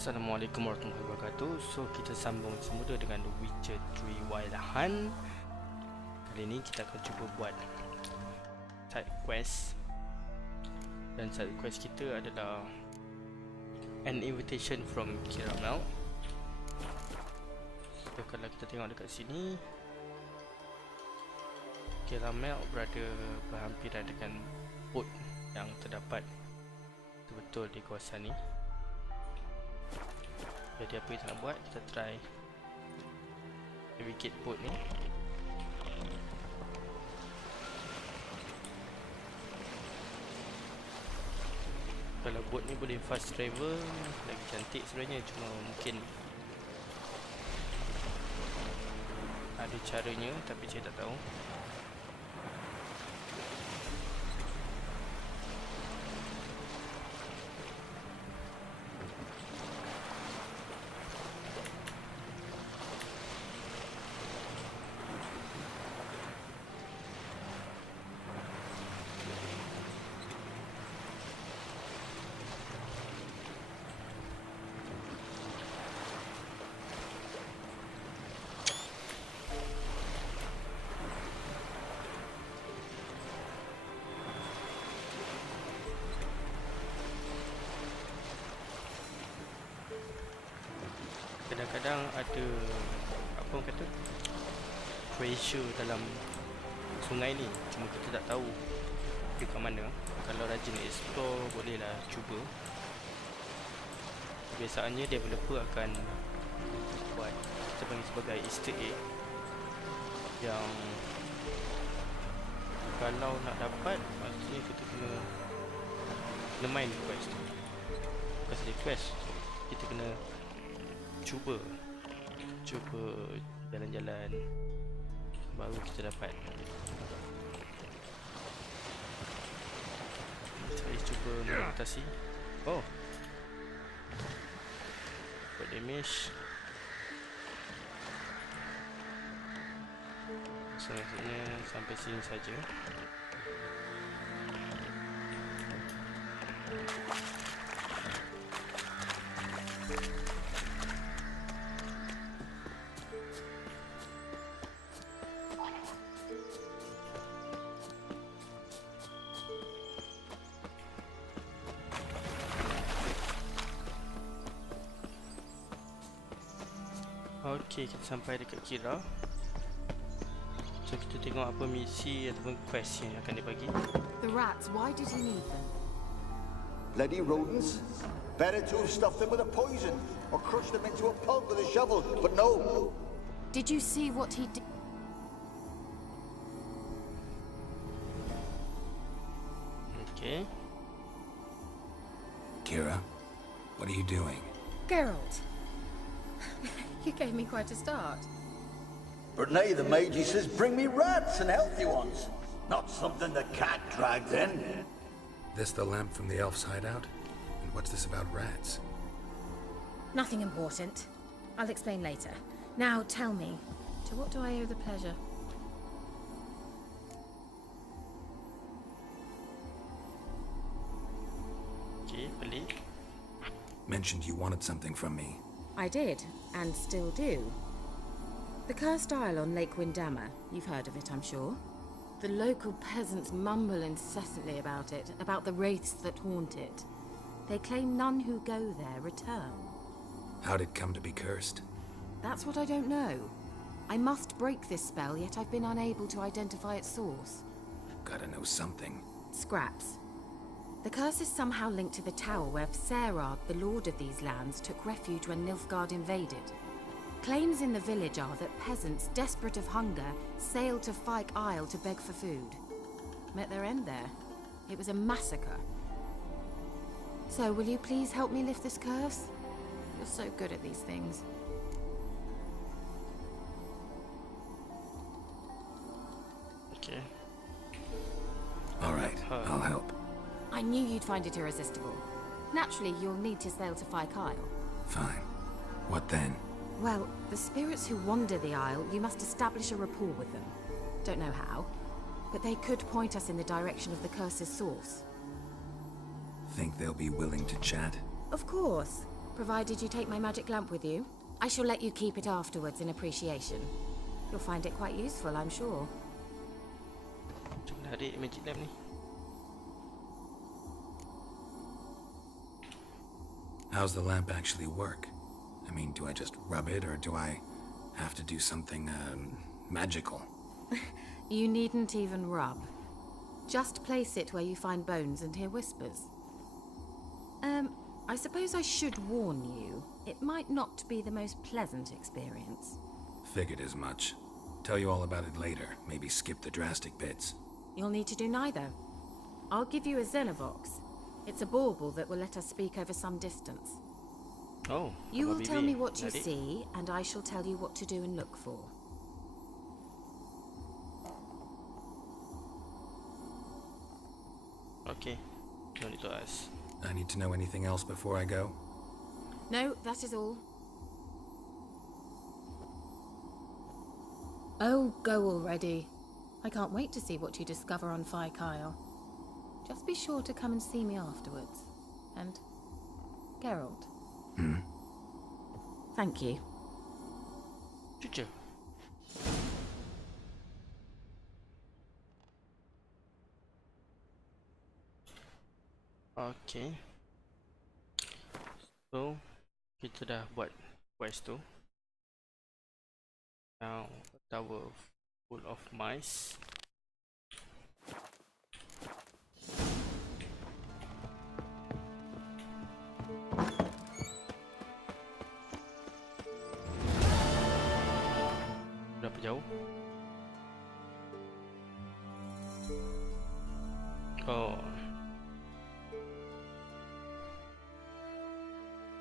Assalamualaikum warahmatullahi wabarakatuh. So kita sambung semula dengan The Witcher 3 Wildahan. Kali ni kita akan cuba buat side quest. Dan side quest kita adalah An Invitation from Keira. So kalau kita tengok dekat sini, Keira berada berhampiran dengan port yang terdapat betul di kawasan ni. Jadi apa kita nak buat, kita try navigate boat ni. Kalau boat ni boleh fast travel, lagi cantik sebenarnya. Cuma mungkin ada caranya, tapi saya tak tahu. Kadang-kadang ada apa orang kata, treasure dalam sungai ni, cuma kita tak tahu pergi ke mana. Kalau rajin explore, bolehlah cuba. Biasaannya developer akan buat kita panggil sebagai easter egg, yang kalau nak dapat, maksudnya kita kena main quest tu. Bukan saja quest, kita kena cuba jalan-jalan baru kita dapat. Saya cuba melintasi. Oh, buat damage. Selanjutnya sampai sini saja. Okey, kita sampai dekat Keira. So kita tengok apa misi ataupun quest yang akan dibagi. The rats, why did he need them? Bloody rodents. Better to have stuffed them with a poison or crushed them into a pulp with a shovel, but no. Did you see what he did? Okay. Keira, what are you doing? Geralt, you gave me quite a start. But now the mage says bring me rats and healthy ones. Not something the cat dragged in. This the lamp from the elf's hideout? And what's this about rats? Nothing important. I'll explain later. Now tell me, to what do I owe the pleasure? Okay, pelik. Mentioned you wanted something from me. I did, and still do. The cursed isle on Lake Windammer. You've heard of it, I'm sure. The local peasants mumble incessantly about it, about the wraiths that haunt it. They claim none who go there return. How'd it come to be cursed? That's what I don't know. I must break this spell, yet I've been unable to identify its source. Gotta know something. Scraps. The curse is somehow linked to the tower where Serard, the lord of these lands, took refuge when Nilfgaard invaded. Claims in the village are that peasants, desperate of hunger, sailed to Fyke Isle to beg for food. Met their end there. It was a massacre. So, will you please help me lift this curse? You're so good at these things. Okay. All right, I'll help. I knew you'd find it irresistible. Naturally, you'll need to sail to Fyke Isle. Fine. What then? Well, the spirits who wander the Isle, you must establish a rapport with them. Don't know how, but they could point us in the direction of the curse's source. Think they'll be willing to chat? Of course. provided you take my magic lamp with you. I shall let you keep it afterwards in appreciation. You'll find it quite useful, I'm sure. Macam menarik magic lamp ni. How's the lamp actually work? I mean, do I just rub it, or do I have to do something, magical? You needn't even rub. Just place it where you find bones and hear whispers. I suppose I should warn you. It might not be the most pleasant experience. Figured as much. Tell you all about it later. Maybe skip the drastic bits. You'll need to do neither. I'll give you a Xenovox. It's a bauble that will let us speak over some distance. Oh, You will Abang tell Bibi. me what you Menarik. see, and I shall tell you what to do and look for. Okay, no need to ask. I need to know anything else before I go? No, that is all. Oh, go already. I can't wait to see what you discover on Phi Kyle. Just be sure to come and see me afterwards. And Geralt. Thank you. Cucu. Okay. So, kita dah buat quest tu. Now, a tower full of mice. Berapa jauh? Oh.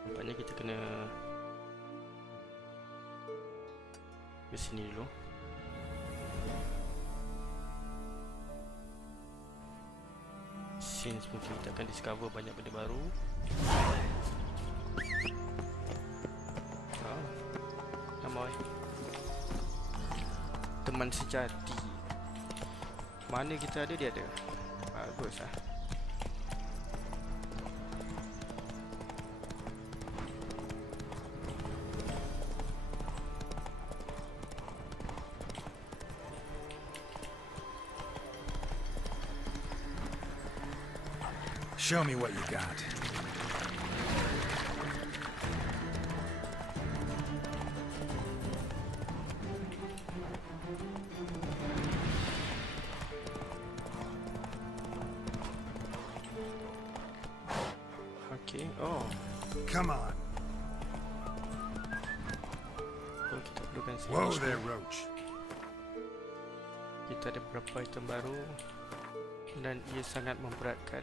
Nampaknya kita kena ke sini dulu. Since mungkin kita akan discover banyak benda baru. Oh, nampak teman sejati. Mana kita ada, dia ada. Bagus lah. Show me what you got. Okay, oh. Come on. Oh, kita perlukan Whoa sini. there, Roach. Kita ada beberapa item baru dan ia sangat memberatkan.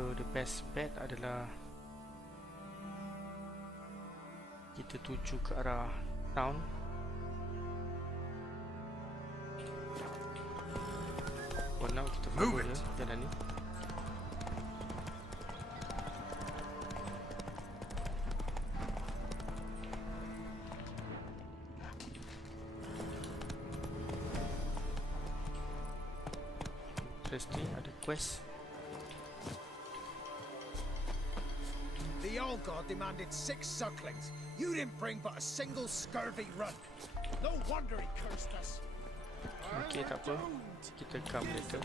So the best bet adalah kita tuju ke arah town. For now kita follow Move je it. jalan ni. Interesting, ada quest. The old god demanded 6 sucklings. You didn't bring but a single scurvy runt. No wonder he cursed us. Okay, tak apa. Kita come later.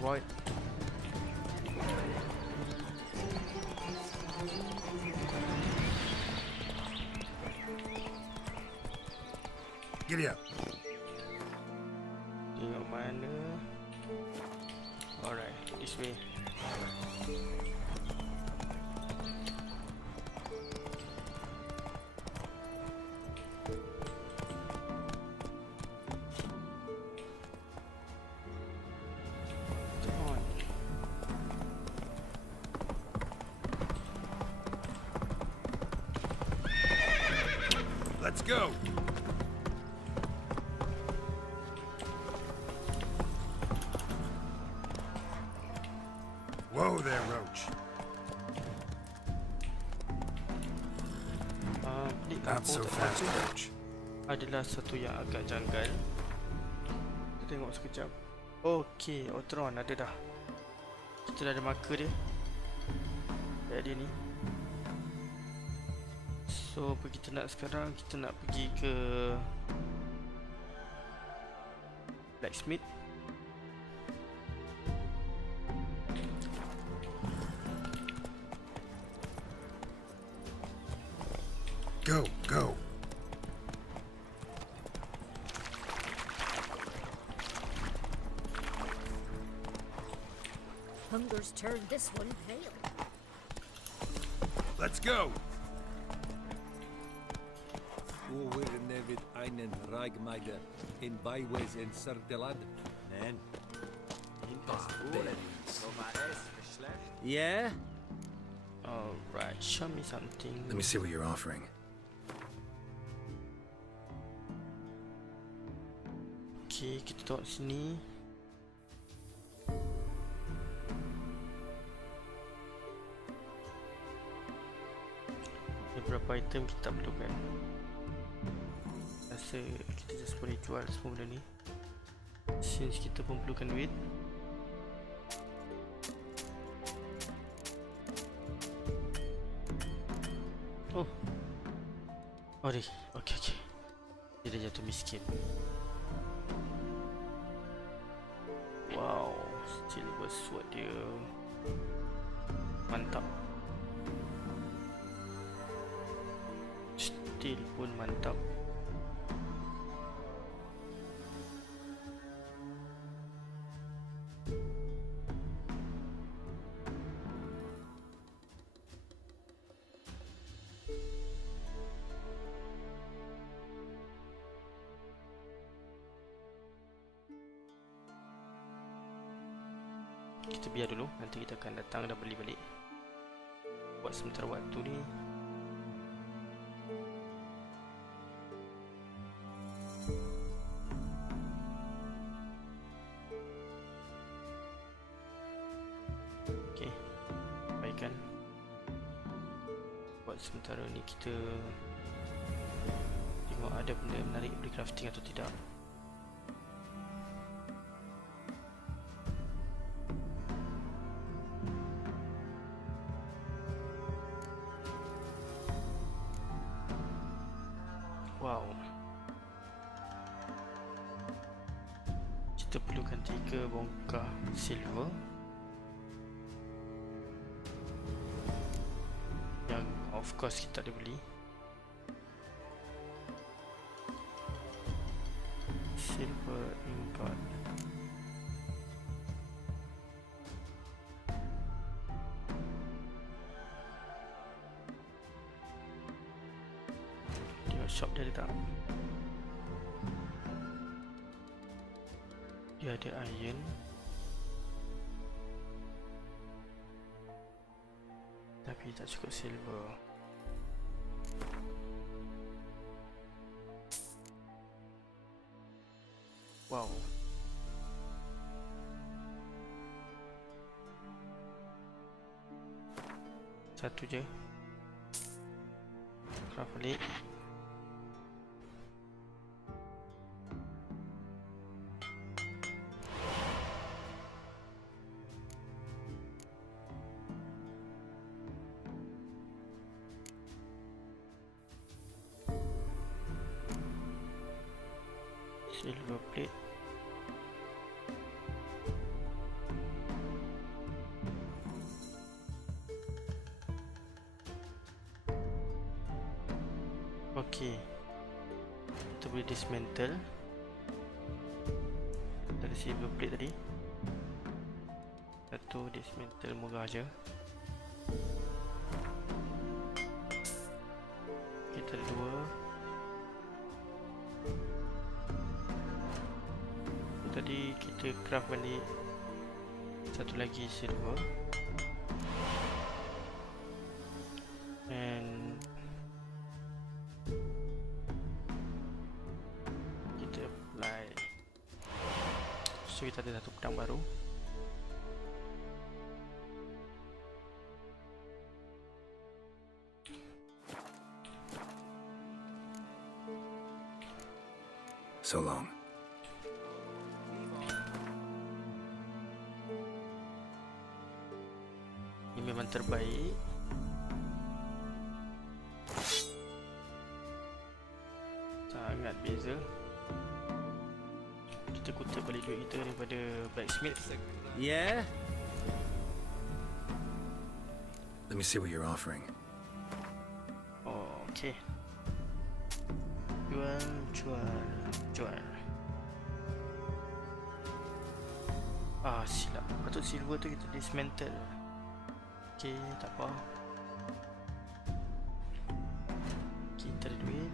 Avoid. Giddy up. Tengok mana. Alright, this way. Come on. Let's go. Whoa there, Roach. Not so fast, coach. adalah satu yang agak janggal. Kita tengok sekejap. Okey, Outrun ada dah. Kita dah ada marker dia. Kayak dia ni. So, apa kita nak sekarang? Kita nak pergi ke blacksmith. Go, go. Hunger's turned this one pale. Let's go! Over nevid einen Ragmeider in Byways in Sertelad. Man. Yeah? Alright, show me something. Let me see what you're offering. Okay, kita tengok sini. Beberapa item kita tak perlukan. Rasa kita just boleh jual semua benda ni, since kita pun perlukan duit. Oh, okay, okay. Dia dah jatuh miskin. Wow, silver sword dia mantap. Steel pun mantap. Kita biar dulu, nanti kita akan datang dan beli balik. Buat sementara waktu ni. Okay, baikkan. Buat sementara ni kita tengok ada benda menarik boleh crafting atau tidak. Wow, kita perlukan 3 bongkah silver yang of course kita ada beli. Silver ingot. Shop dia ada tak? Dia ada iron. Tapi tak cukup silver. Wow. Satu je. Craft balik. Silver plate. Okey. Kita boleh dismantle. Ada silver plate tadi. Satu dismantle murah je. Kita ada 2. Tadi kita craft balik satu lagi silver. And kita apply. So kita ada satu pedang baru. So long. Ini memang terbaik. Sangat beza. Kita kutip balik duit kita daripada blacksmith. Yeah? Let me see what you're offering. Oh, okay. Jual. Ah, silap. Patut silver tu kita dismantle. Okay, tak apa. Kita ada duit.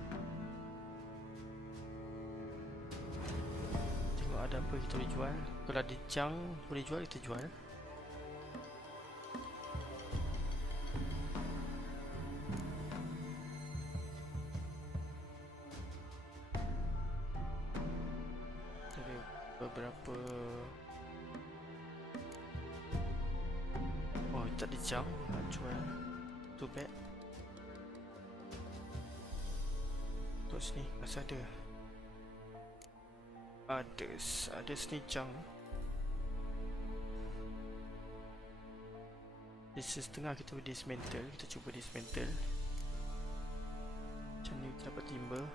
Tengok ada apa kita boleh jual. Kalau ada jang boleh jual, kita jual. Ada beberapa. Oh, tak ada jam nak jual. Too bad. Tengok sini, masih ada. Ada sini jam. Di setengah kita boleh dismantle. Kita cuba dismantle. Macam ni kita dapat timber.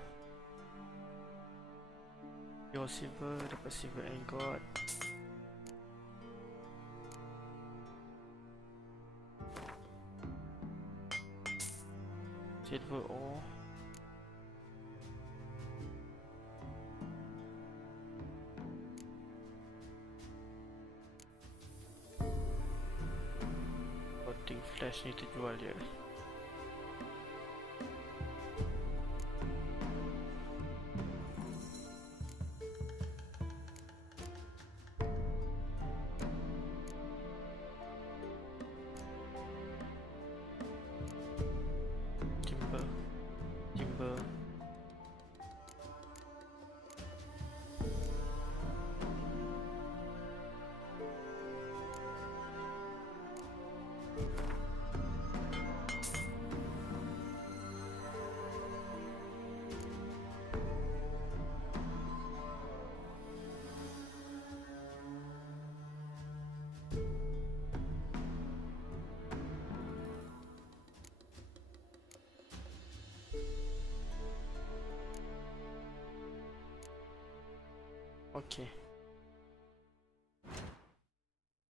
Your silver, dapat silver ingot. Silver ore. Coating flash ni terjual je. Timber. Okay.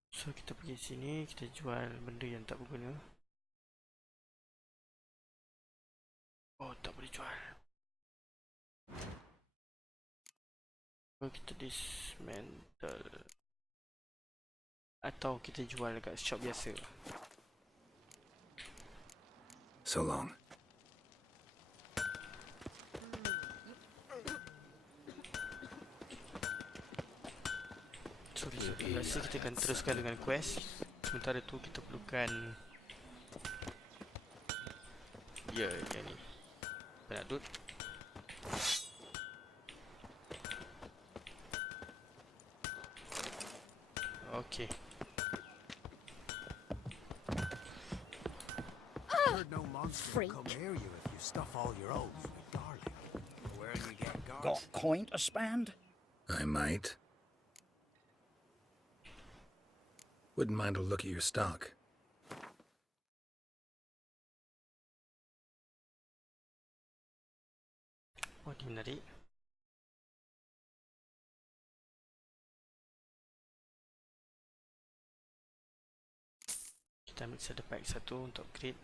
So kita pergi sini, kita jual benda yang tak berguna. Oh, tak boleh jual. So kita dismantle. Atau kita jual dekat shop biasa. So long. Rasa kita akan teruskan dengan quest. Sementara tu kita perlukan yang ni. Penadut. Okay. Heard no monster will come near you if you stuff all your oats with garlic. Where do you get garlic? Got coin to spend? I might. Wouldn't mind a look at your stock. Oh, ni menarik. Kita ambil shader pack satu untuk upgrade.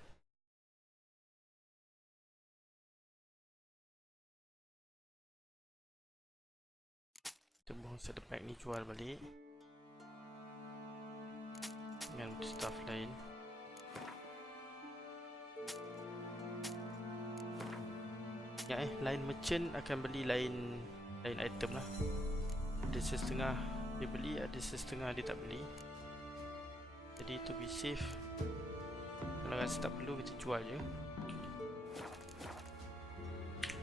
Kita buang shader pack ni, jual balik dengan staff lain. Ya lain merchant akan beli lain item lah. Ada setengah dia beli, ada setengah dia tak beli. Jadi to be safe, kalau rasa tak perlu kita jual je.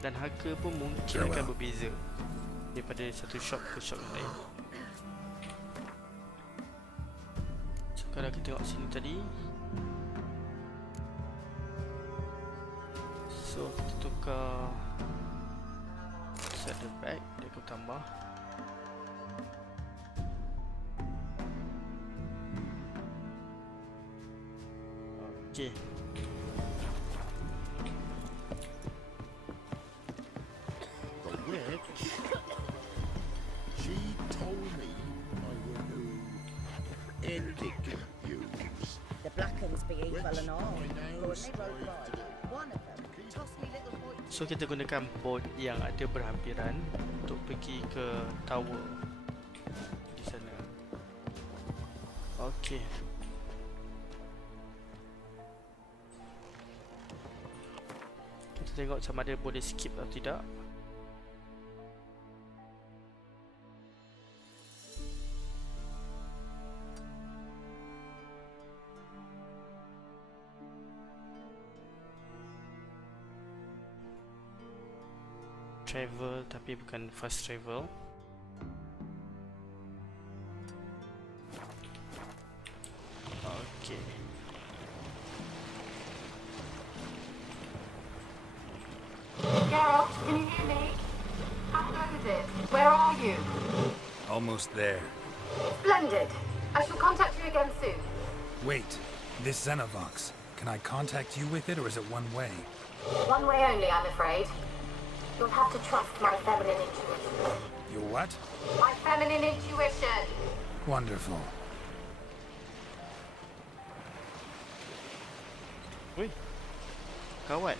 Dan harga pun mungkin akan berbeza daripada satu shop ke shop yang lain. Kalau kita tengok sini tadi, so kita tukar set the back, dia aku tambah. Okay. The witch, she told me I were to edict use. The black uns be evil Which and all. I now But when they rode strive to by, do. one of them tossed me little white. So kita gunakan boat yang ada berhampiran untuk pergi ke tower di sana. Okay. Kita tengok sama ada boleh skip atau tidak. Travel tapi bukan fast travel. Okay. Geralt, can you hear me? How close is it? Where are you? Almost there. Splendid. I shall contact you again soon. Wait, this Xenovox. Can I contact you with it, or is it one way? One way only, I'm afraid. You'll have to trust my feminine intuition. Your what? My feminine intuition. Wonderful. Wih. Kawat.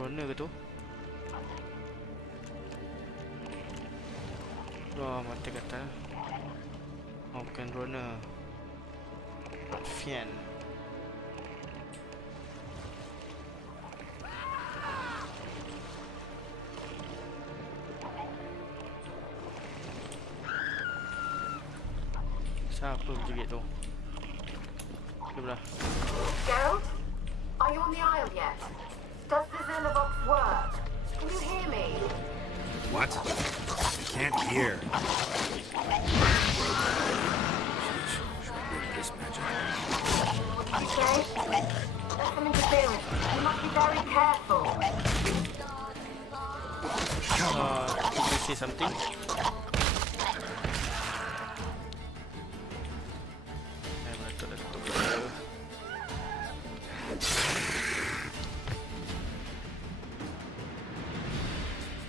Runner ke tu? Oh, mata kata. Oh, bukan runner. Fian. Siapa berjerit tu? Jomlah. Geralt, are you on the Isle yet? Does the Xenovox work? Can you hear me? What? I can't hear. This magic. What did you say? There's some interference. You must be very careful. Did you say something?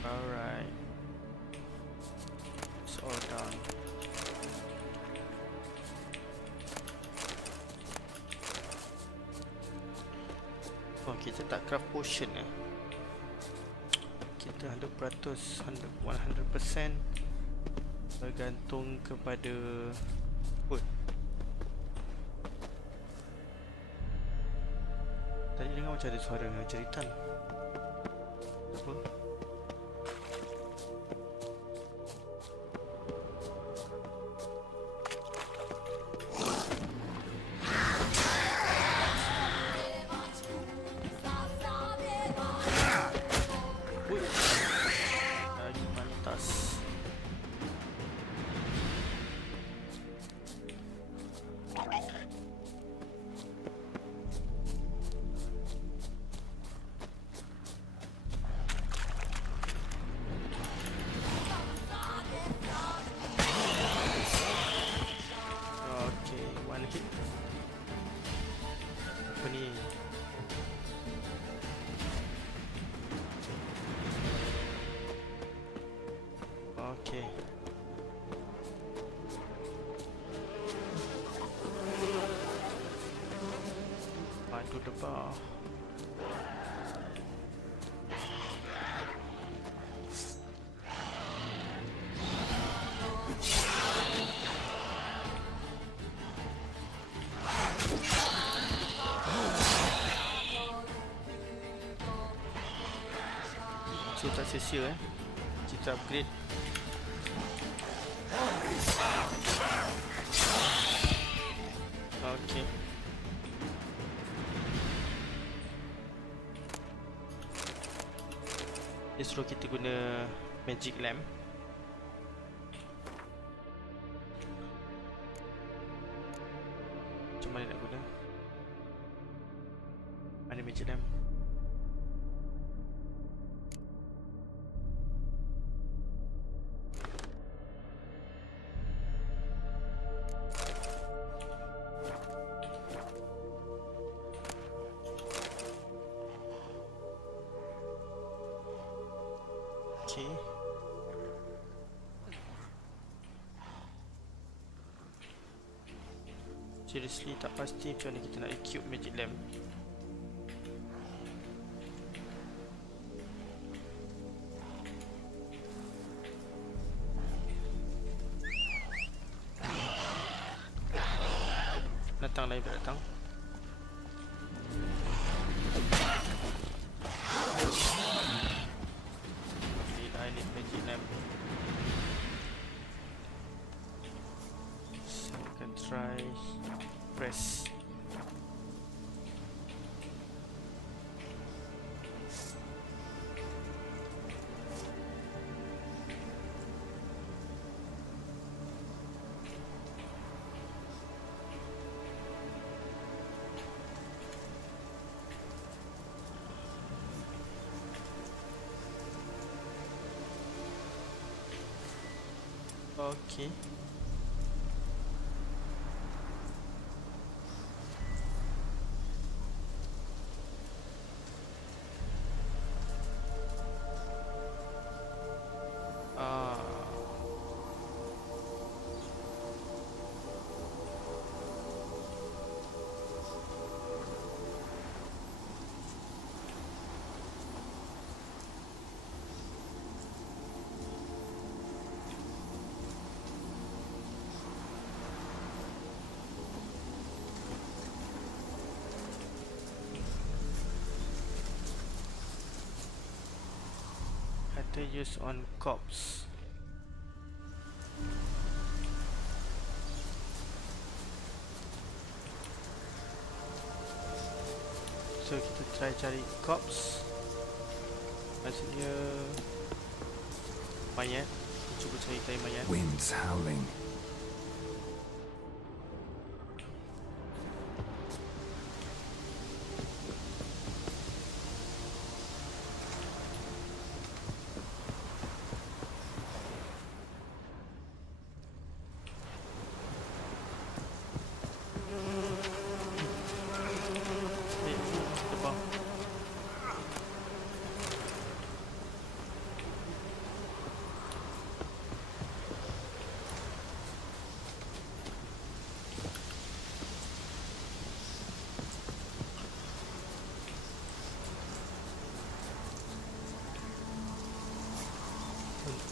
Alright. It's all done. Oh, kita tak craft potion eh. Kita 100%, 100% bergantung kepada food. Tadi dengar macam ada suara jeritan. Apa? Okay. Onto the bar. So tak sia-sia kita upgrade. Okay. Dia suruh kita guna magic lamp. Macam mana nak guna? Mana magic lamp? Seriously tak pasti macam mana kita nak equip magic lamp. Datang lagi datang. I need magic lamp. So I can try press. Okay. Use on corpse. So kita try cari corpse. Maksudnya mayat. Cuba cari mayat. Wind's howling.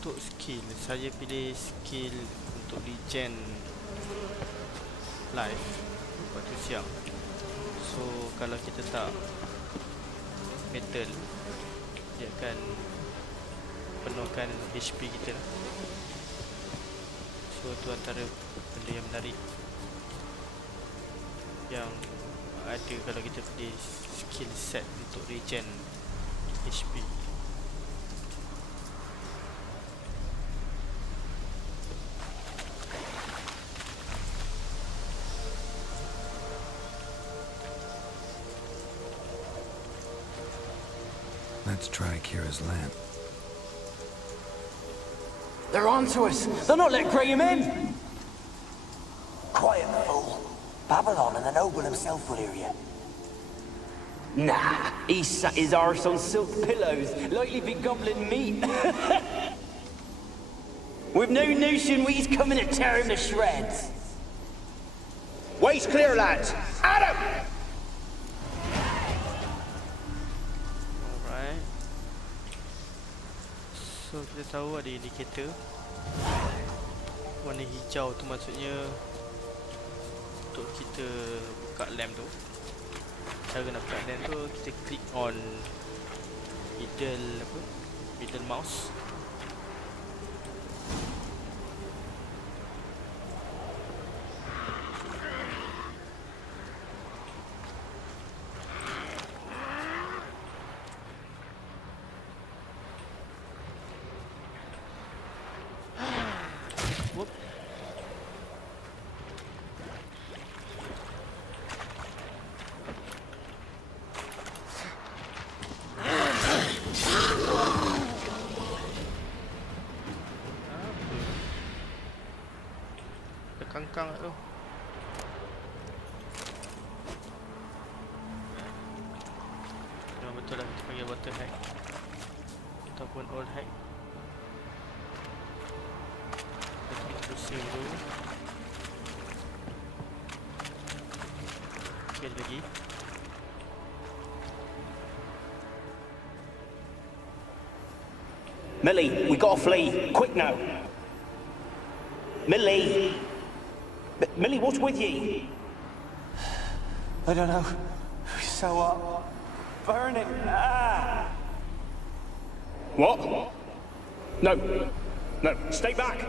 Untuk skill, saya pilih skill untuk regen life waktu siang. So kalau kita tak metal, dia akan penuhkan HP kita lah. So tu antara benda yang menarik yang ada kalau kita pilih skill set untuk regen HP. Let's try Keira's lamp. They're onto us. They'll not let Graham in. Quiet, fool. Babylon and the noble himself will hear you. Nah, he sat his arse on silk pillows, likely be gobbling meat. With no notion we's coming to tear him to shreds. Waist clear, lads. Adam! So kita tahu ada indikator warna hijau tu maksudnya untuk kita buka lamp tu. Cara nak buka lamp tu kita klik on middle mouse. Kangkang tu. Memang betul lah kita panggil water hack ataupun old hack. Kita pusing dulu. sekali lagi. Millie, we gotta flee. Quick now. Millie. Millie, what's with ye? I don't know. So what? Burning. Ah! What? No. No, stay back.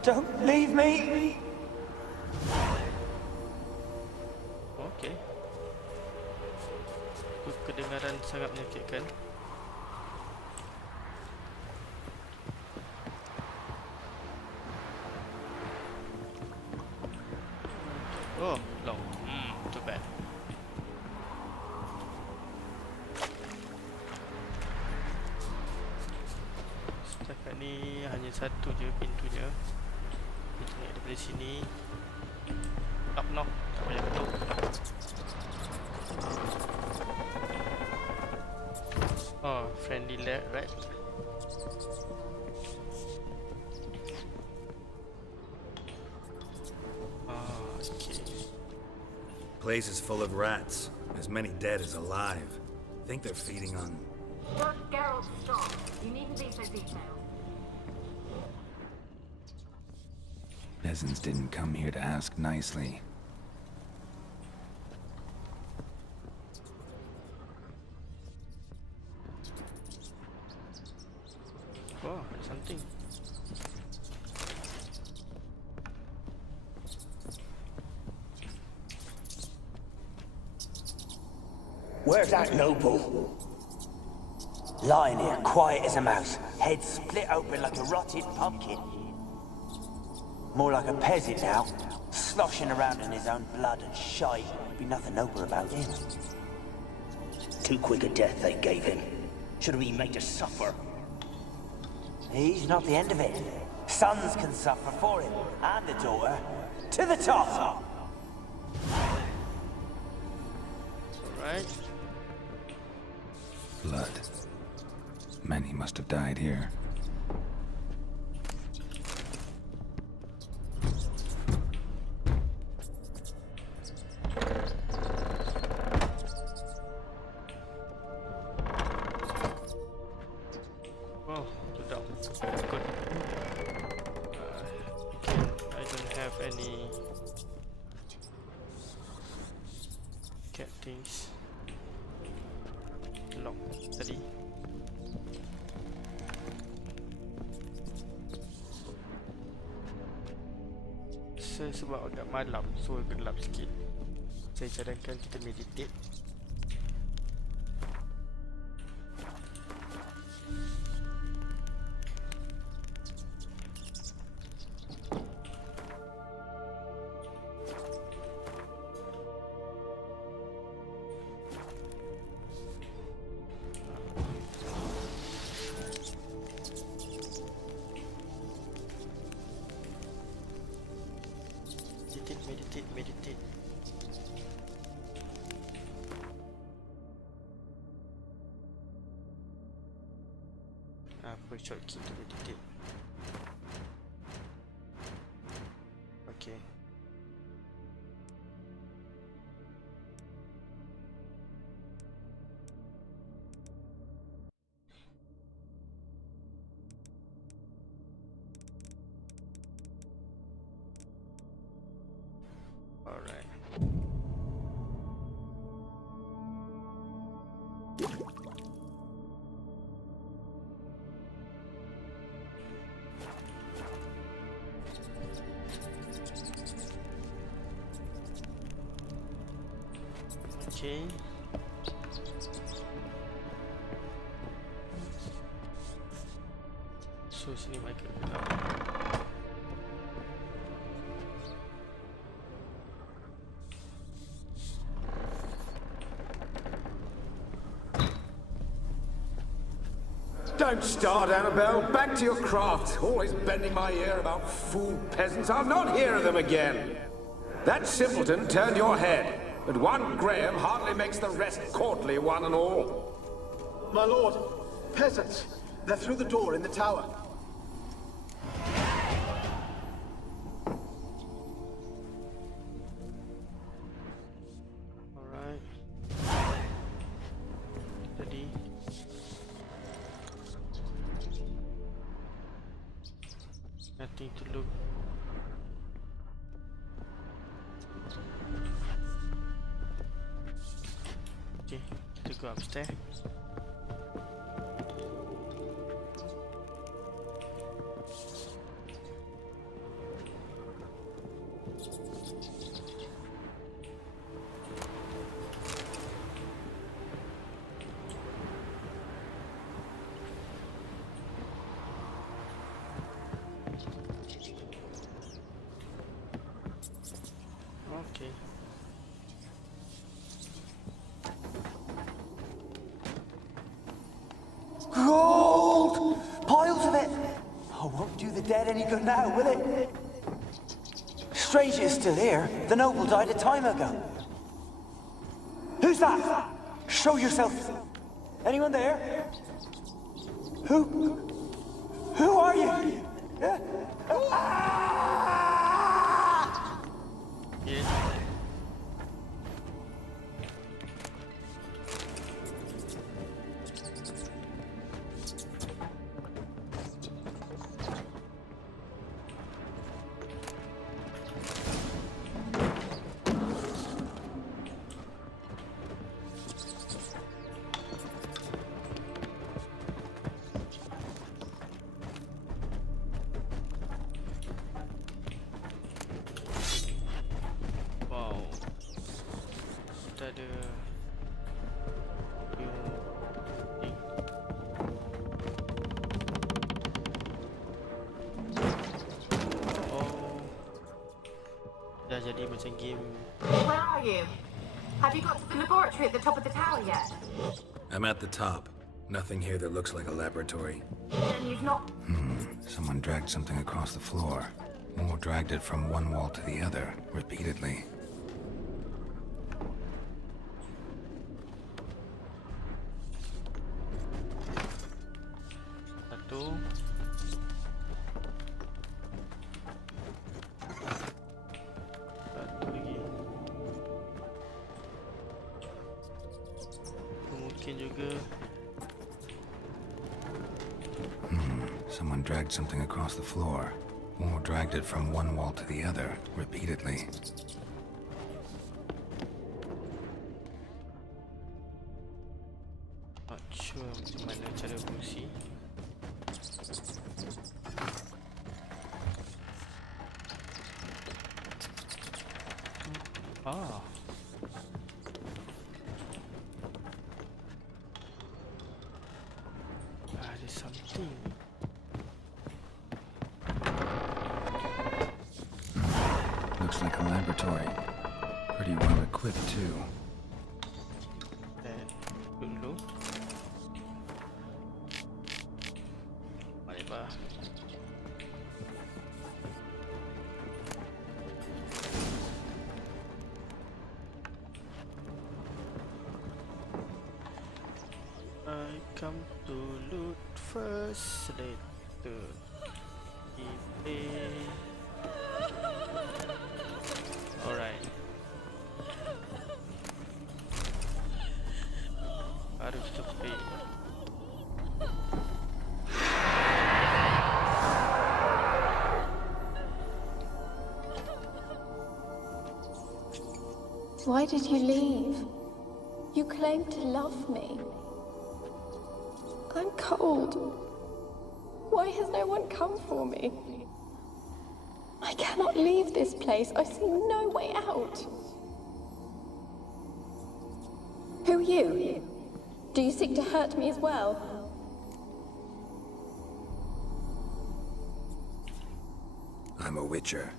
Don't leave me. Okey. Kedengaran sangat menyakitkan. Oh, long. Too bad. Setakat ni hanya satu je pintunya. Kita naik daripada sini. Knock. Tak payah ketuk. Oh, friendly rat. Okay. Place is full of rats. As many dead as alive. Think they're feeding on... Geralt, stop. You needn't be so detailed. Peasants didn't come here to ask nicely. Oh, something. Where's that noble? Lying here, quiet as a mouse, head split open like a rotted pumpkin. More like a peasant now, sloshing around in his own blood and shite. Be nothing noble about him. Too quick a death they gave him. Should have been made to suffer. He's not the end of it. Sons can suffer for him, and the daughter. To the top! Alright. Blood. Many must have died here. Oh, sedap. Good. I don't have any cat things. Lock tadi. Sebab agak malam, so gelap sikit. Saya cadangkan kita meditate. Meditate. Apa shortcut to meditate? Okay. Alright. Okay. So sini mereka gelap. Don't start, Annabelle. Back to your craft. Always bending my ear about fool peasants. I'll not hear of them again. That simpleton turned your head, but one Graham hardly makes the rest courtly, one and all. My lord, peasants. They're through the door in the tower. Nothing to look. Okay, kita go upstairs. Okay. Gold! Piles of it! Oh, won't do the dead any good now, will it? Strange it's still here. The noble died a time ago. Who's that? Show yourself. Anyone there? Who are you? Yeah. Yes. Wow. Kita ada new thing. Oh. Dah jadi macam game. Where are you? Have you got to the laboratory at the top of the tower yet? I'm at the top. Nothing here that looks like a laboratory. Then you've not... Someone dragged something across the floor. Or dragged it from one wall to the other, repeatedly. Satu. Satu lagi. Mungkin juga. Someone dragged something across the floor. Or dragged it from one wall to the other, repeatedly. Not sure macam mana cara fungsi. Ah. Ada something. Looks like a laboratory. Pretty well equipped, too. Dan dulu. Mari bah. I come to loot first, later play. Alright. Baru kita play. Why did you leave? You claimed to love me. I'm cold. Why has no one come for me? I cannot leave this place. I see no way out. Who are you? Do you seek to hurt me as well? I'm a witcher.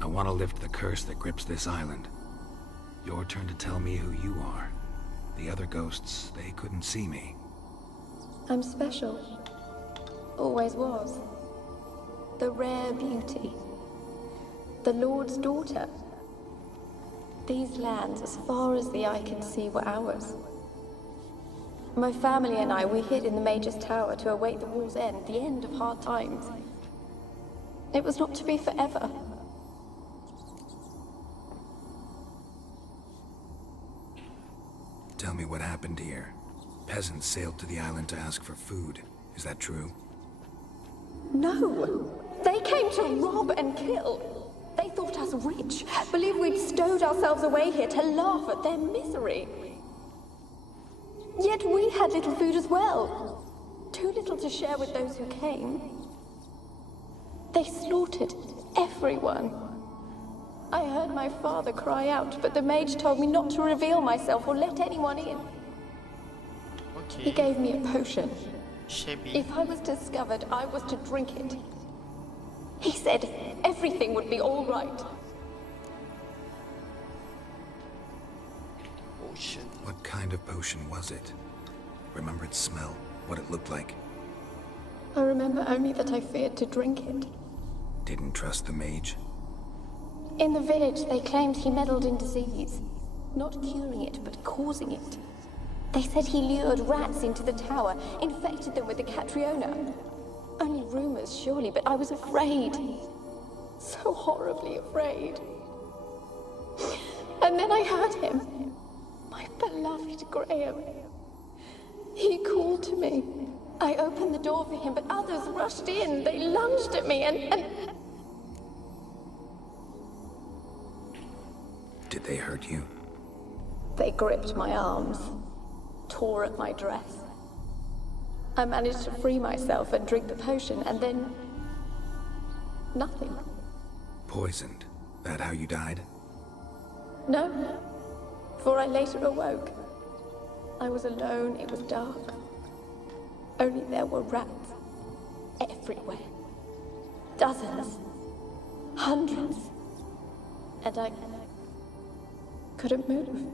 I want to lift the curse that grips this island. Your turn to tell me who you are. The other ghosts, they couldn't see me. I'm special. Always was. The rare beauty. The Lord's daughter. These lands, as far as the eye can see, were ours. My family and I, we hid in the Major's Tower to await the war's end, the end of hard times. It was not to be forever. Tell me what happened here. Peasants sailed to the island to ask for food. Is that true? No! They came to rob and kill. They thought us rich, believed we'd stowed ourselves away here to laugh at their misery. Yet we had little food as well. Too little to share with those who came. They slaughtered everyone. I heard my father cry out, but the mage told me not to reveal myself or let anyone in. Okay. He gave me a potion. Shabby. If I was discovered, I was to drink it. He said everything would be all right. Potion. What kind of potion was it? Remember its smell? What it looked like? I remember only that I feared to drink it. Didn't trust the mage? In the village, they claimed he meddled in disease. Not curing it, but causing it. They said he lured rats into the tower, infected them with the Catriona. Only rumors, surely, but I was afraid. So horribly afraid. And then I heard him. My beloved Graham. He called to me. I opened the door for him, but others rushed in. They lunged at me and... Did they hurt you? They gripped my arms, tore at my dress. I managed to free myself and drink the potion, and then... nothing. Poisoned? That how you died? No, for I later awoke. I was alone, it was dark. Only there were rats. Everywhere. Dozens. Hundreds. And I... couldn't move.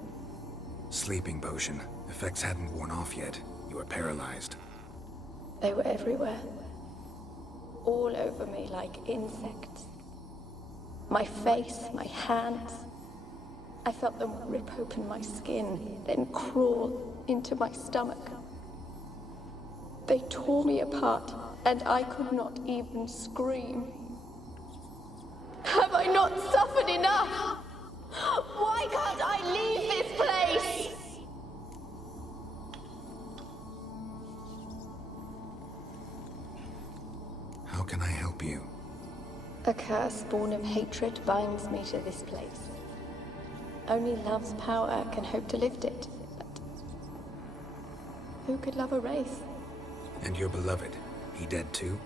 Sleeping potion. Effects hadn't worn off yet. You were paralyzed. They were everywhere. All over me like insects. My face, my hands. I felt them rip open my skin, then crawl into my stomach. They tore me apart, and I could not even scream. Have I not suffered enough? Why can't I leave this place? How can I help you? A curse born of hatred binds me to this place. Only love's power can hope to lift it. But who could love a wraith? And your beloved, he dead too?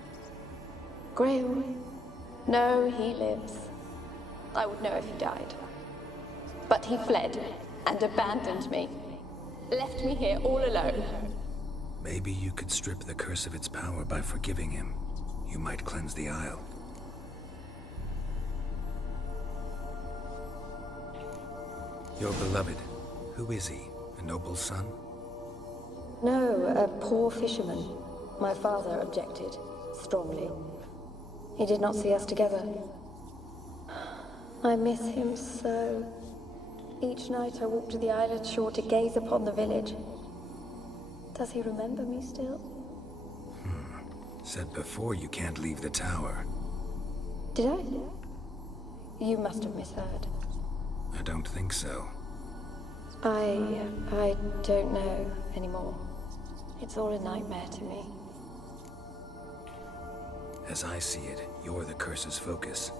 Graham? No, he lives. I would know if he died. But he fled and abandoned me. Left me here all alone. Maybe you could strip the curse of its power by forgiving him. You might cleanse the Isle. Your beloved, who is he? A noble son? No, a poor fisherman. My father objected, strongly. He did not see us together. I miss him so. Each night I walk to the island shore to gaze upon the village. Does he remember me still? Said before you can't leave the tower. Did I? You must have misheard. I don't think so. I don't know anymore. It's all a nightmare to me. As I see it, you're the curse's focus.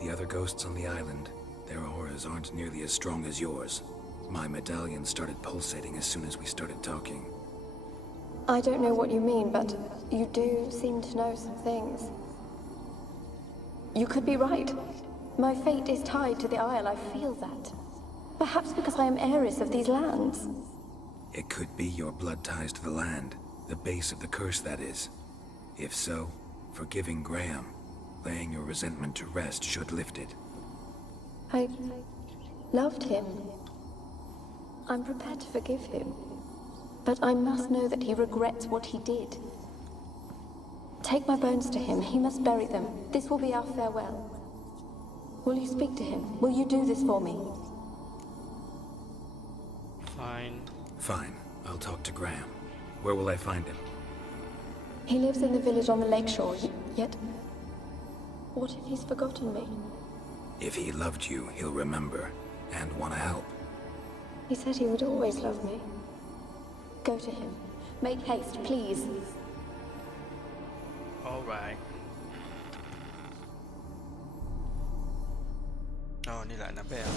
The other ghosts on the island, their auras aren't nearly as strong as yours. My medallion started pulsating as soon as we started talking. I don't know what you mean, but you do seem to know some things. You could be right. My fate is tied to the Isle, I feel that. Perhaps because I am heiress of these lands. It could be your blood ties to the land, the base of the curse, that is. If so, forgiving Graham, laying your resentment to rest should lift it. I loved him. I'm prepared to forgive him. But I must know that he regrets what he did. Take my bones to him. He must bury them. This will be our farewell. Will you speak to him? Will you do this for me? Fine. Fine. I'll talk to Graham. Where will I find him? He lives in the village on the lakeshore, yet... what if he's forgotten me? If he loved you, he'll remember, and want to help. He said he would always love me. Go to him. Make haste, please. Alright. Annabelle.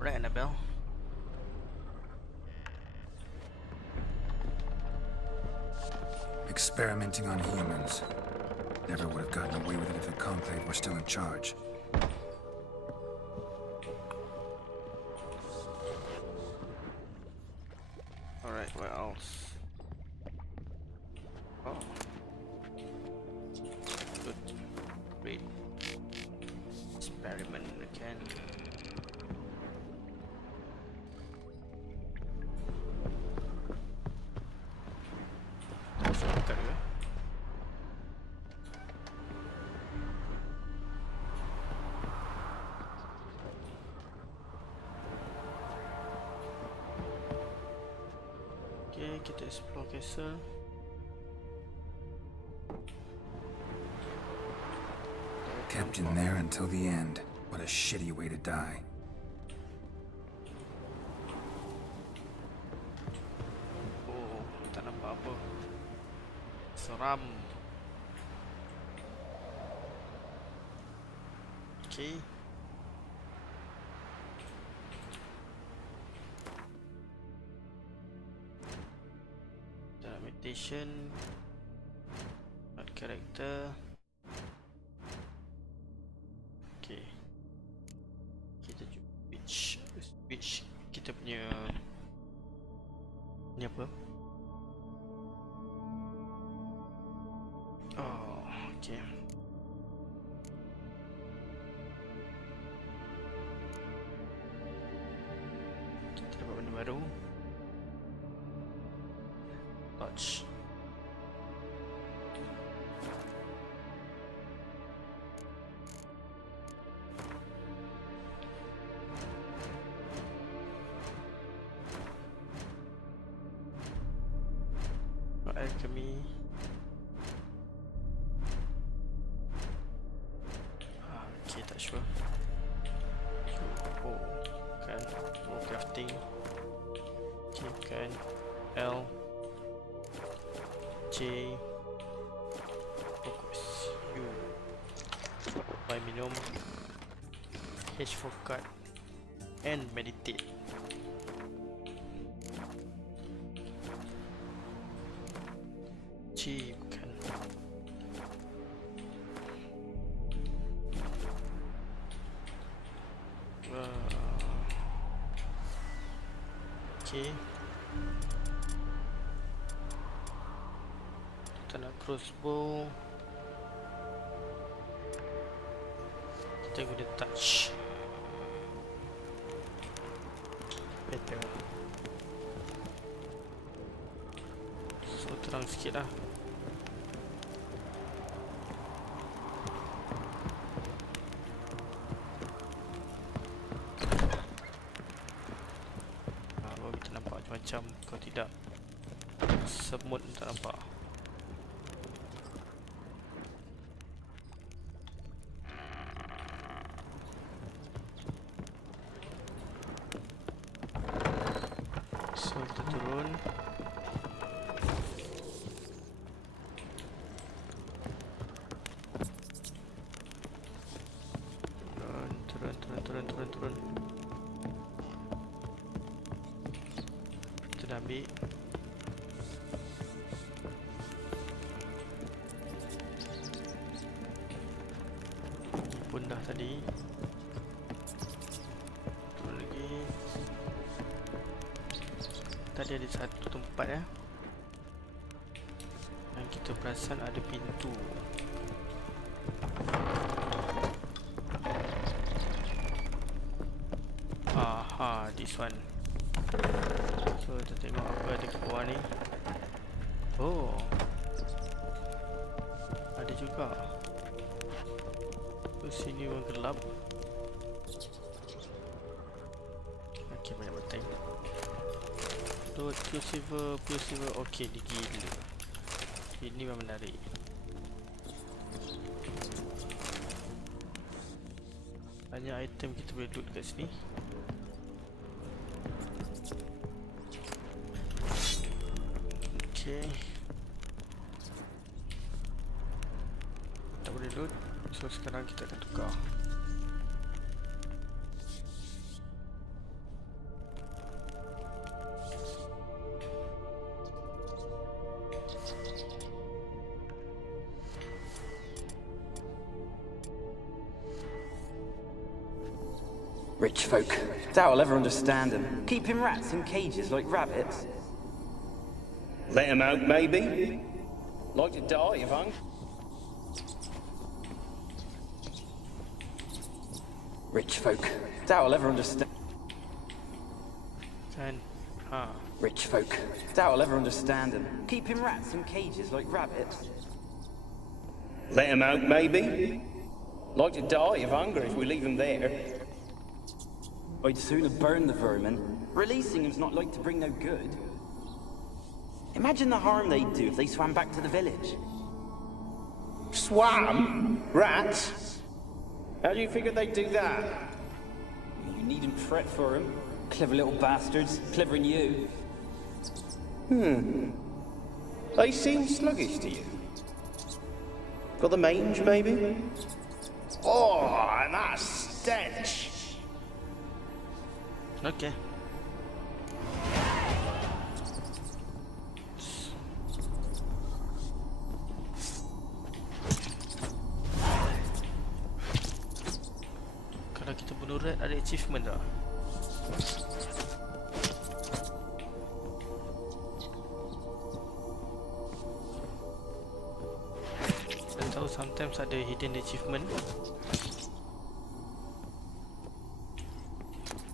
Right, Annabelle. Experimenting on humans. Never would have gotten away with it if the Conclave were still in charge. Alright, what else? Oh. Good. Great. Experiment again. Bukan ke? Okay, kita explore castle. Kept in there until the end. What a shitty way to die. Oh, tak nampak apa. Seram. Okay. Meditation. Add character. Okay. Kita switch kita punya ni apa? Oh, okay. Kita dapat benda baru. Touch. Alchemy. Okay, tak sure. Oh, kan. Oh, crafting. Okay, kan. L. J. Focus. U. Buy minum. H for cut. And meditate. G bukan. Okay. Kita nak crossbow. Kita guna touch. Better. So terang sikit lah. Macam kau tidak semut tak nampak. So kita turun. Turun. Kita dah ambil. Ini pun dah tadi. Turun lagi. Tadi ada satu tempat ya, yang kita perasan ada pintu. Aha, this one. So kita tengok apa ada kat bawah ni. Oh, ada juga. So sini memang gelap. Okay, banyak batang. So pure silver. Okay, dia gila. Ini memang menarik. Banyak item kita boleh loot kat sini. Okay. Tak boleh load. So sekarang kita akan tukar. Rich folk. Doubt I'll ever understand them. Keeping rats in cages like rabbits. Let him out, maybe? Like to die if I'm... Rich folk. Doubt I'll ever understand. Rich folk. Doubt I'll ever understand them. Keeping rats in cages like rabbits. Let him out, maybe? Like to die of hunger if we leave him there. I'd sooner burn the vermin. Releasing him's not like to bring no good. Imagine the harm they'd do if they swam back to the village. Swam? Rats? How do you figure they'd do that? You needn't fret for him. Clever little bastards. Clever than you. They seem sluggish to you. Got the mange, maybe? Oh, and that stench! Okay. Kalau kita bunuh rat ada achievement tak? Saya tahu sometimes ada hidden achievement.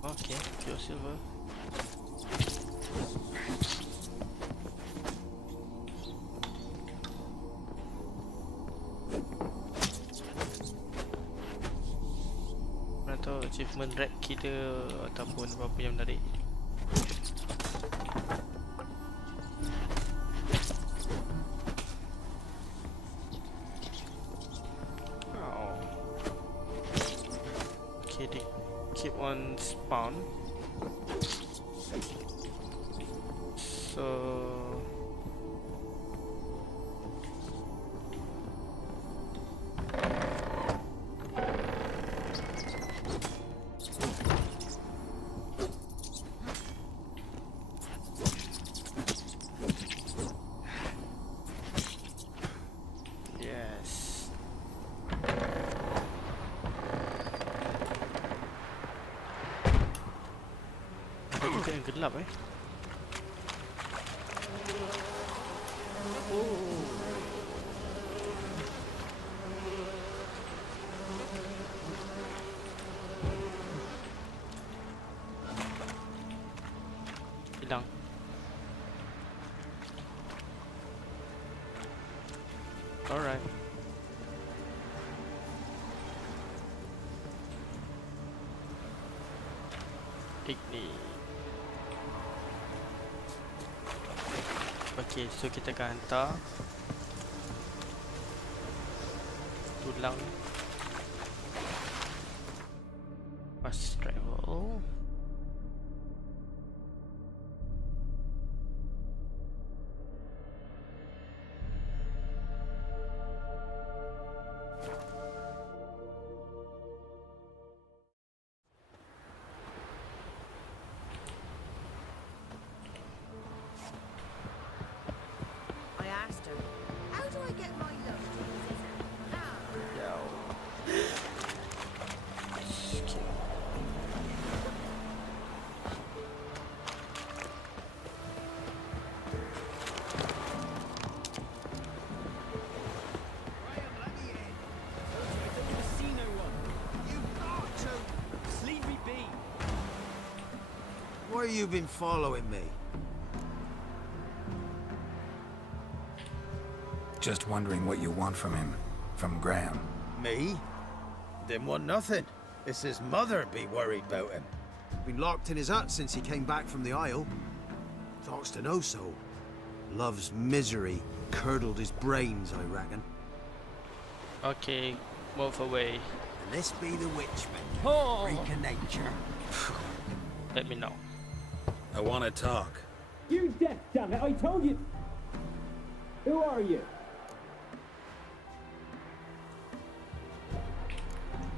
Okay, pure silver. Atau achievement rat kita ataupun apa yang menarik. Okay, they keep on spawn. So yes. Ada juga yang gelap hilang. Alright. Ignite. Okay, so kita akan hantar tulang fast travel. Why you been following me? Just wondering what you want from him. From Graham. Me? Didn't want nothing. It's his mother be worried about him. Been locked in his hut since he came back from the Isle. Thoughts to know so. Love's misery curdled his brains, I reckon. Okay, move away. And this be the witchman. Oh. Freak of nature. Let me know. I want to talk. You deaf, damn it! I told you. Who are you?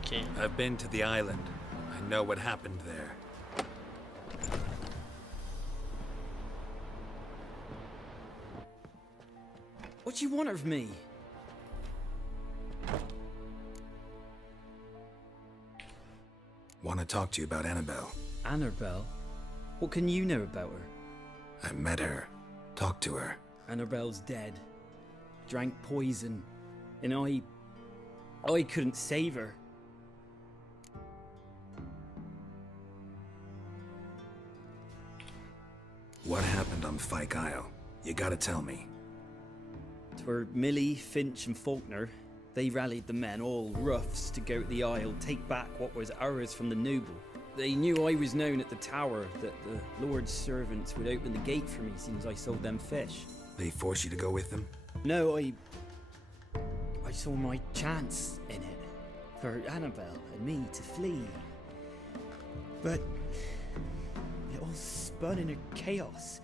Okay. I've been to the island. I know what happened there. What do you want of me? Want to talk to you about Annabelle. Annabelle? What can you know about her? I met her. Talked to her. Annabelle's dead. Drank poison. And I couldn't save her. What happened on Fyke Isle? You gotta tell me. 'Twere Millie, Finch and Faulkner. They rallied the men, all roughs, to go to the Isle, take back what was ours from the noble. They knew I was known at the tower, that the Lord's servants would open the gate for me since I sold them fish. They forced you to go with them? No, I saw my chance in it, for Annabelle and me to flee. But it all spun in a chaos.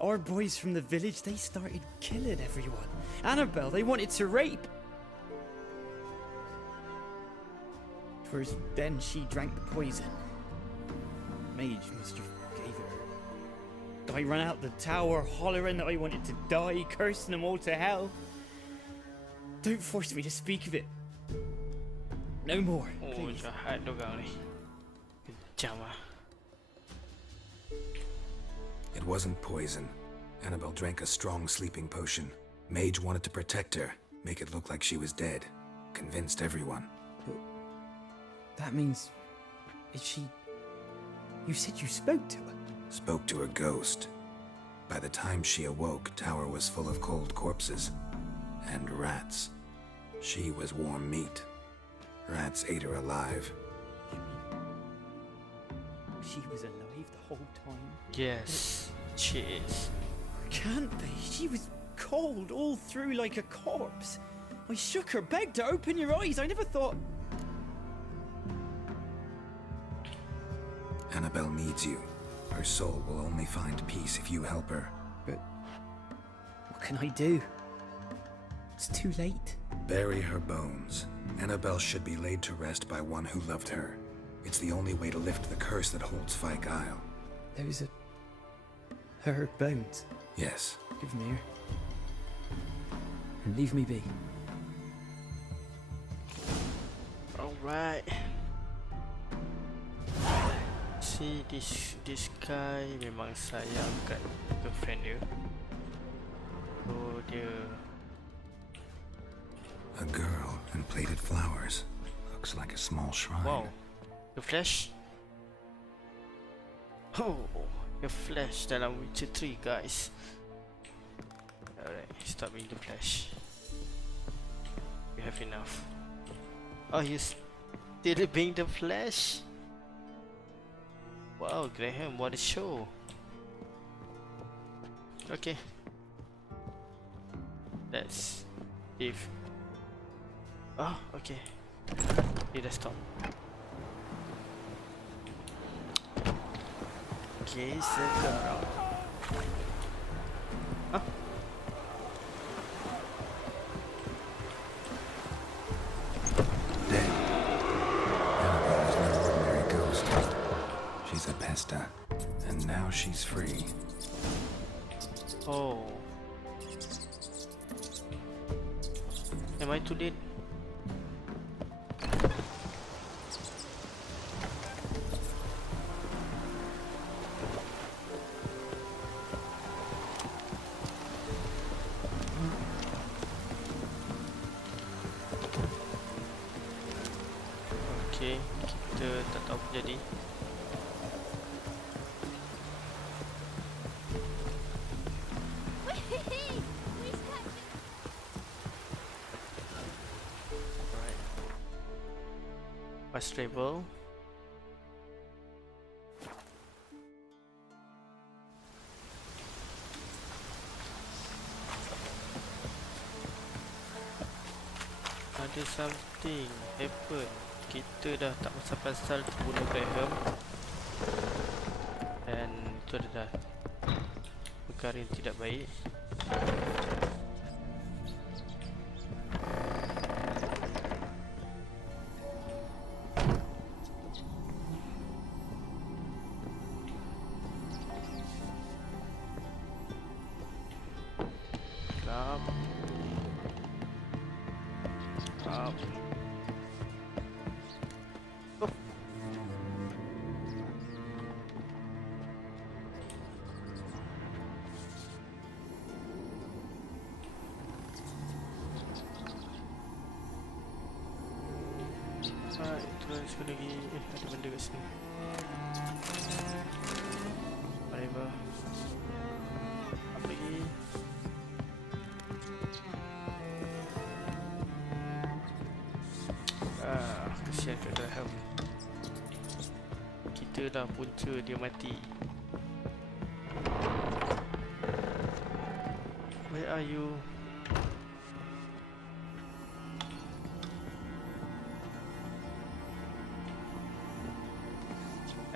Our boys from the village, they started killing everyone. Annabelle, they wanted to rape. First, then she drank the poison. Mage must have gave it her. I ran out the tower, hollering that I wanted to die, cursing them all to hell. Don't force me to speak of it. No more, please. Jahat dorang ni. Kejam ah. It wasn't poison. Annabelle drank a strong sleeping potion. Mage wanted to protect her, make it look like she was dead. Convinced everyone. But that means... is she... You said you spoke to her? Spoke to a ghost. By the time she awoke, tower was full of cold corpses. And rats. She was warm meat. Rats ate her alive. You mean... she was alive the whole time? Yes, she is. Can't be. She was cold all through like a corpse. I shook her, begged her, open your eyes. I never thought... Annabelle needs you. Her soul will only find peace if you help her. But... what can I do? It's too late. Bury her bones. Annabelle should be laid to rest by one who loved her. It's the only way to lift the curse that holds Fyke Isle. Those are... her bones? Yes. Give them here. And leave me be. Alright. See this guy memang sayang kat girlfriend dia. So dia... A girl and plated flowers. Looks like a small shrine. Wow. The Flash. Oh, the Flash dalam Witcher 3, guys. Alright, stop being the Flash. You have enough. Oh, you still being the Flash? Wow, Graham, what a show. Okay. Let's if... oh, okay. Dia dah stop. Okay, sekarang. Huh? Dead. Annabelle was no ordinary ghost. She's a pesta. And now she's free. Oh. Am I too late? Okay, kita tak tahu apa jadi. Fast travel. Ada something happen. Kita dah tak pasal-pasal bunuh Graham. Dan itu adalah perkara yang tidak baik. turun sekali lagi. Ada benda kat sini. Whatever. Apa lagi? Kesian kat Graham. Kita dah punca dia mati. Where are you?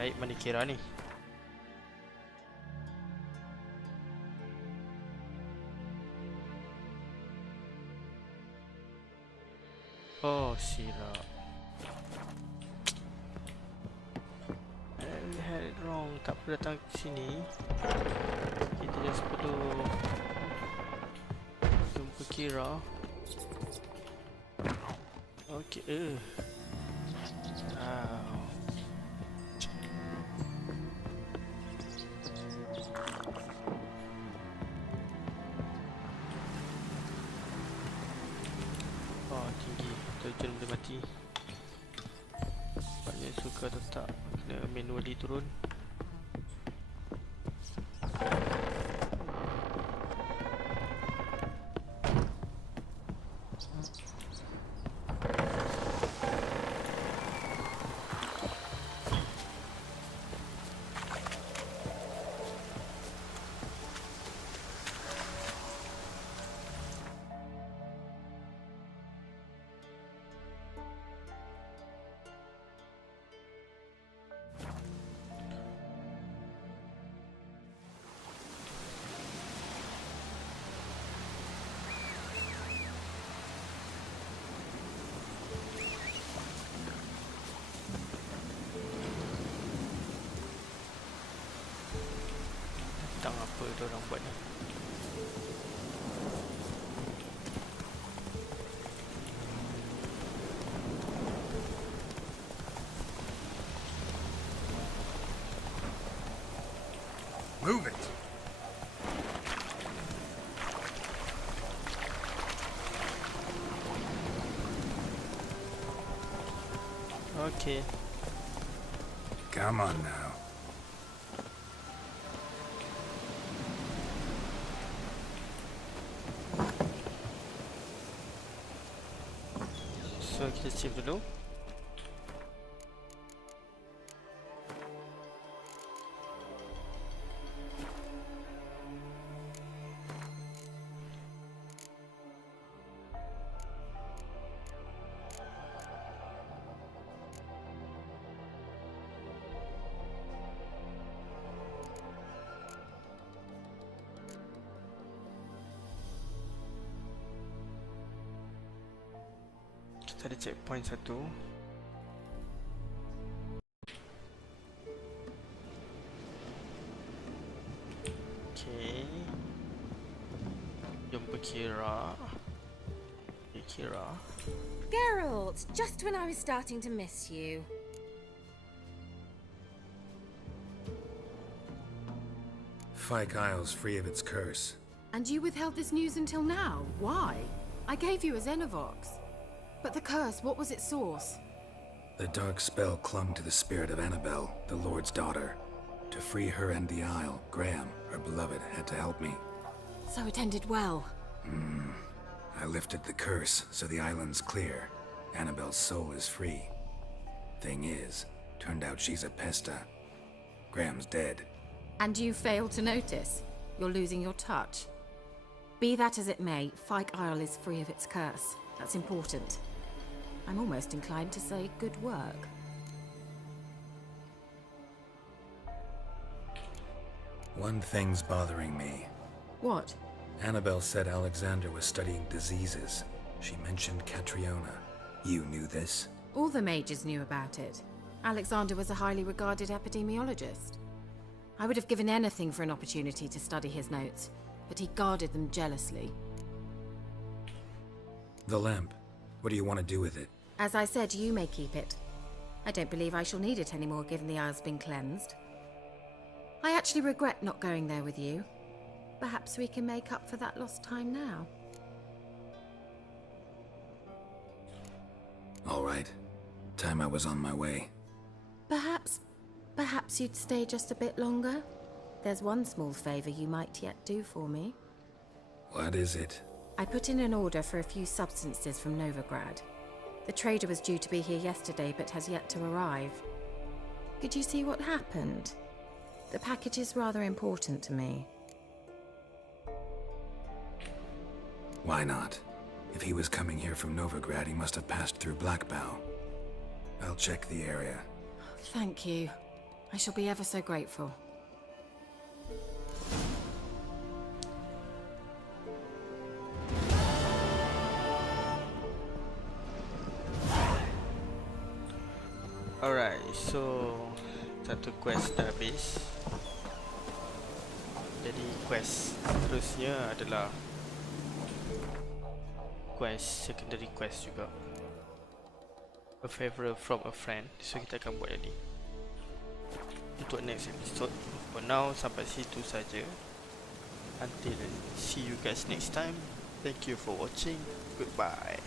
Baik, mana Keira ni? Oh, silap. I had it wrong. Tak perlu datang ke sini. Kita just perlu jumpa Keira. Okay. Tinggi. Terjun boleh mati. Nampaknya suka tetap kena manually turun. Tentang apa diorang buat ni. Move it. Okay. Come on now. So kita save dulu. Kita ada checkpoint satu. Okay. Jumpa Keira. Hey Keira. Geralt, just when I was starting to miss you. Fyke Isle's free of its curse. And you withheld this news until now? Why? I gave you a Xenovox. But the curse, what was its source? The dark spell clung to the spirit of Annabelle, the Lord's daughter. To free her and the Isle, Graham, her beloved, had to help me. So it ended well. I lifted the curse, so the island's clear. Annabelle's soul is free. Thing is, turned out she's a pesta. Graham's dead. And you failed to notice? You're losing your touch. Be that as it may, Fyke Isle is free of its curse. That's important. I'm almost inclined to say good work. One thing's bothering me. What? Annabelle said Alexander was studying diseases. She mentioned Catriona. You knew this? All the mages knew about it. Alexander was a highly regarded epidemiologist. I would have given anything for an opportunity to study his notes, but he guarded them jealously. The lamp. What do you want to do with it? As I said, you may keep it. I don't believe I shall need it anymore, given the Isle's been cleansed. I actually regret not going there with you. Perhaps we can make up for that lost time now. All right. time I was on my way. Perhaps you'd stay just a bit longer? There's one small favor you might yet do for me. What is it? I put in an order for a few substances from Novigrad. The trader was due to be here yesterday, but has yet to arrive. Could you see what happened? The package is rather important to me. Why not? If he was coming here from Novigrad, he must have passed through Blackbow. I'll check the area. Thank you. I shall be ever so grateful. Alright, so satu quest dah habis. Jadi quest terusnya adalah quest secondary quest juga. A favor from a friend. So kita akan buat ini untuk next episode. For now sampai situ saja. Until see you guys next time. Thank you for watching. Goodbye.